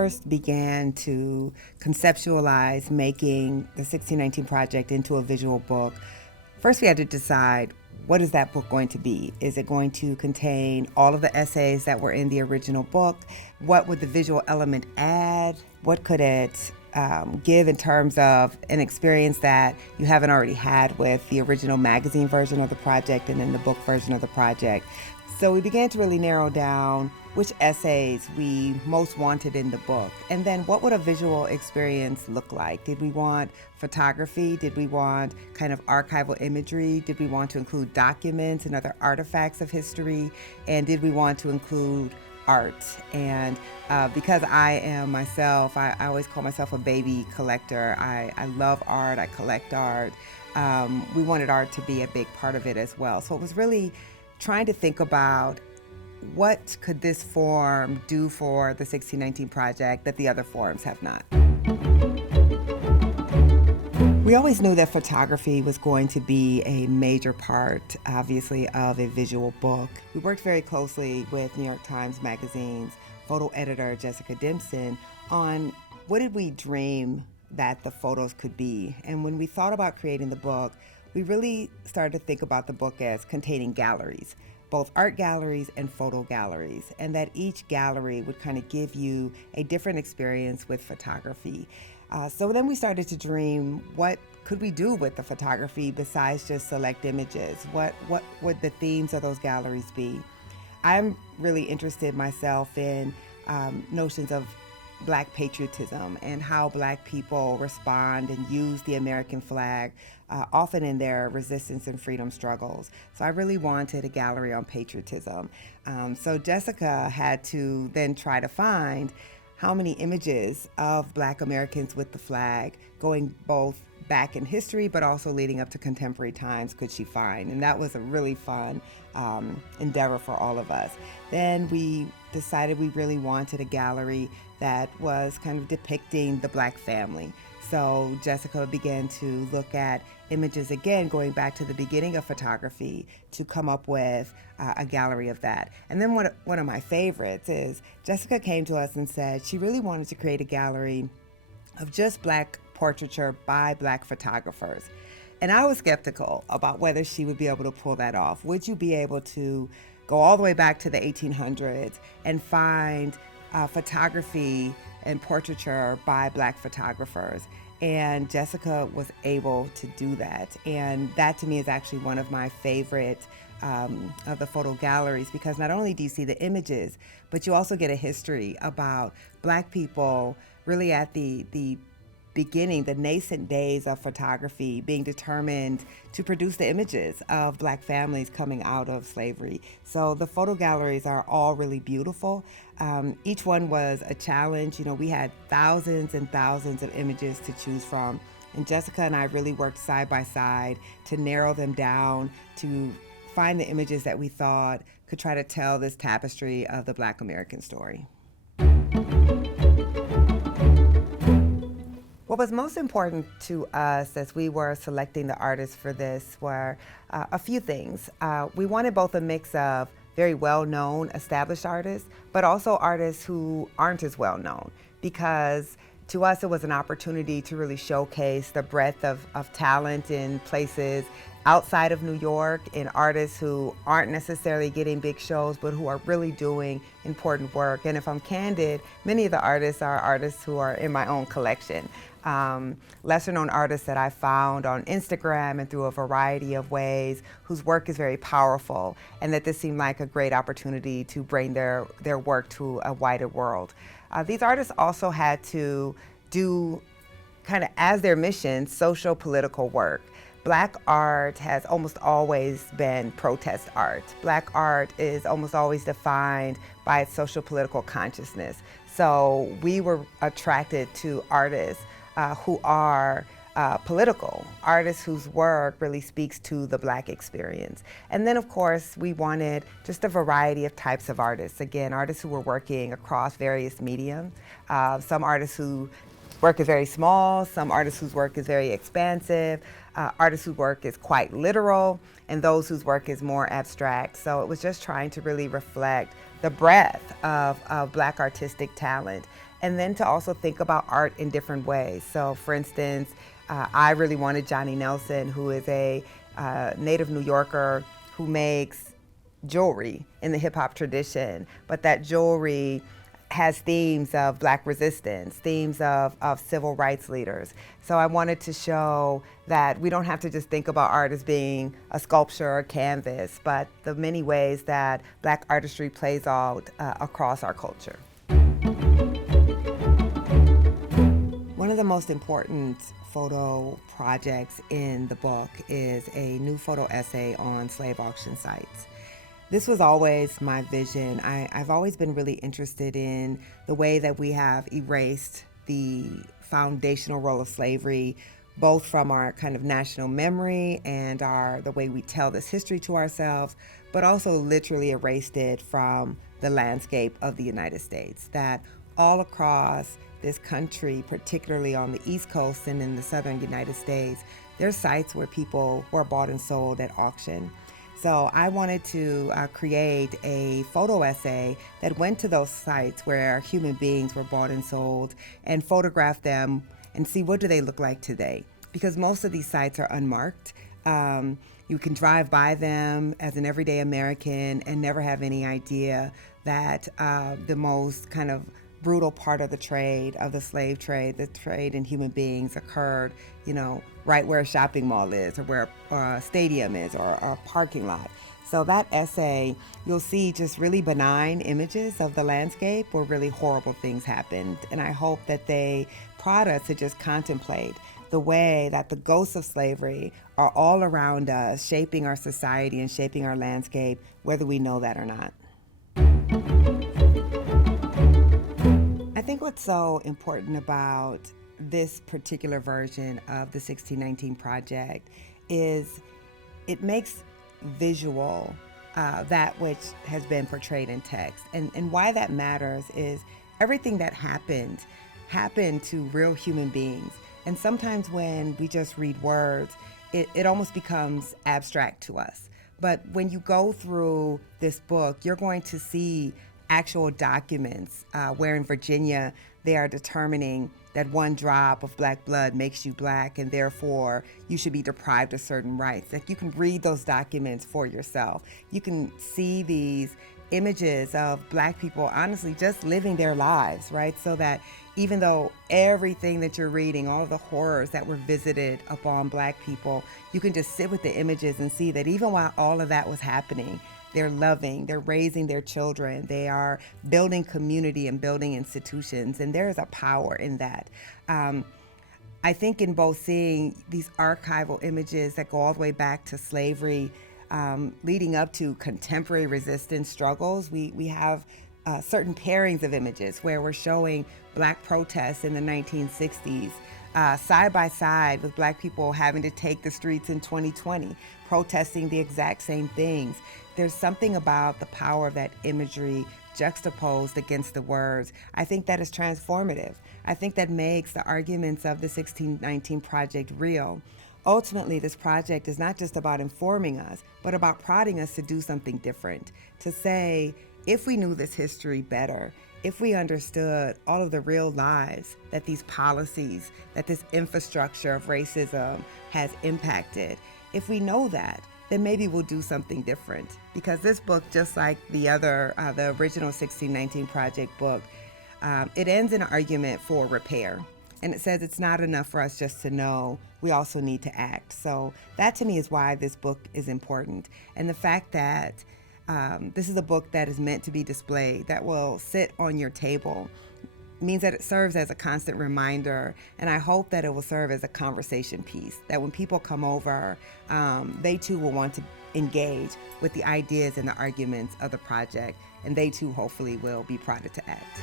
first began to conceptualize making the 1619 Project into a visual book, first we had to decide, what is that book going to be? Is it going to contain all of the essays that were in the original book? What would the visual element add? What could it give in terms of an experience that you haven't already had with the original magazine version of the project and then the book version of the project? So we began to really narrow down which essays we most wanted in the book. And then what would a visual experience look like? Did we want photography? Did we want kind of archival imagery? Did we want to include documents and other artifacts of history? And did we want to include art? And because I am myself, I always call myself a baby collector. I love art, I collect art. We wanted art to be a big part of it as well. So it was really trying to think about what could this form do for the 1619 Project that the other forms have not. We always knew that photography was going to be a major part, obviously, of a visual book. We worked very closely with New York Times Magazine's photo editor, Jessica Dimson, on what did we dream that the photos could be. And when we thought about creating the book, we really started to think about the book as containing galleries, both art galleries and photo galleries, and that each gallery would kind of give you a different experience with photography. So then we started to dream, what could we do with the photography besides just select images? What would the themes of those galleries be? I'm really interested myself in notions of Black patriotism and how Black people respond and use the American flag, often in their resistance and freedom struggles. So I really wanted a gallery on patriotism. So Jessica had to then try to find how many images of Black Americans with the flag, going both back in history but also leading up to contemporary times, could she find. And that was a really fun endeavor for all of us. Then we decided we really wanted a gallery that was kind of depicting the Black family. So Jessica began to look at images, again, going back to the beginning of photography, to come up with a gallery of that. And then one of my favorites is Jessica came to us and said she really wanted to create a gallery of just Black portraiture by Black photographers. And I was skeptical about whether she would be able to pull that off. Would you be able to go all the way back to the 1800s and find photography and portraiture by Black photographers? And Jessica was able to do that. And that to me is actually one of my favorite of the photo galleries, because not only do you see the images, but you also get a history about Black people really at the beginning, the nascent days of photography, being determined to produce the images of Black families coming out of slavery. So the photo galleries are all really beautiful. Each one was a challenge. You know, we had thousands and thousands of images to choose from. And Jessica and I really worked side by side to narrow them down, to find the images that we thought could try to tell this tapestry of the Black American story. What was most important to us as we were selecting the artists for this were a few things. We wanted both a mix of very well-known, established artists, but also artists who aren't as well-known, because to us it was an opportunity to really showcase the breadth of talent in places outside of New York, in artists who aren't necessarily getting big shows, but who are really doing important work. And if I'm candid, many of the artists are artists who are in my own collection. Lesser known artists that I found on Instagram and through a variety of ways, whose work is very powerful, and that this seemed like a great opportunity to bring their work to a wider world. These artists also had to do, kind of as their mission, social political work. Black art has almost always been protest art. Black art is almost always defined by its social political consciousness. So we were attracted to artists who are political, artists whose work really speaks to the Black experience. And then of course we wanted just a variety of types of artists. Again, artists who were working across various mediums. Some artists whose work is very small, some artists whose work is very expansive, artists whose work is quite literal, and those whose work is more abstract. So it was just trying to really reflect the breadth of Black artistic talent. and then to also think about art in different ways. So for instance, I really wanted Johnny Nelson, who is a native New Yorker who makes jewelry in the hip hop tradition, but that jewelry has themes of Black resistance, themes of civil rights leaders. So I wanted to show that we don't have to just think about art as being a sculpture or canvas, but the many ways that Black artistry plays out across our culture. One of the most important photo projects in the book is a new photo essay on slave auction sites. This was always my vision. I've always been really interested in the way that we have erased the foundational role of slavery, both from our kind of national memory and the way we tell this history to ourselves, but also literally erased it from the landscape of the United States. That all across this country, particularly on the East Coast and in the southern United States, there's sites where people were bought and sold at auction. So I wanted to create a photo essay that went to those sites where human beings were bought and sold and photograph them and see what do they look like today. Because most of these sites are unmarked. You can drive by them as an everyday American and never have any idea that the most kind of brutal part of the trade, of the slave trade, the trade in human beings occurred, right where a shopping mall is or where a stadium is or a parking lot. So that essay, you'll see just really benign images of the landscape where really horrible things happened. And I hope that they prod us to just contemplate the way that the ghosts of slavery are all around us, shaping our society and shaping our landscape, whether we know that or not. I think what's so important about this particular version of the 1619 Project is it makes visual that which has been portrayed in text. And why that matters is everything that happened to real human beings. And sometimes when we just read words, it almost becomes abstract to us. But when you go through this book, you're going to see actual documents where in Virginia they are determining that one drop of Black blood makes you Black and therefore you should be deprived of certain rights. Like, you can read those documents for yourself. You can see these images of Black people honestly just living their lives, right? So that even though everything that you're reading, all of the horrors that were visited upon Black people, you can just sit with the images and see that even while all of that was happening, they're loving, they're raising their children, they are building community and building institutions, and there is a power in that. I think in both seeing these archival images that go all the way back to slavery, leading up to contemporary resistance struggles, we have certain pairings of images where we're showing Black protests in the 1960s side by side with Black people having to take the streets in 2020, protesting the exact same things. There's something about the power of that imagery juxtaposed against the words. I think that is transformative. I think that makes the arguments of the 1619 Project real. Ultimately, this project is not just about informing us, but about prodding us to do something different, to say, if we knew this history better, if we understood all of the real lives that these policies, that this infrastructure of racism has impacted, if we know that, then maybe we'll do something different. Because this book, just like the original 1619 Project book, it ends in an argument for repair. And it says it's not enough for us just to know, we also need to act. So that to me is why this book is important. And the fact that this is a book that is meant to be displayed, that will sit on your table, means that it serves as a constant reminder, and I hope that it will serve as a conversation piece, that when people come over, they too will want to engage with the ideas and the arguments of the project, and they too hopefully will be prodded to act.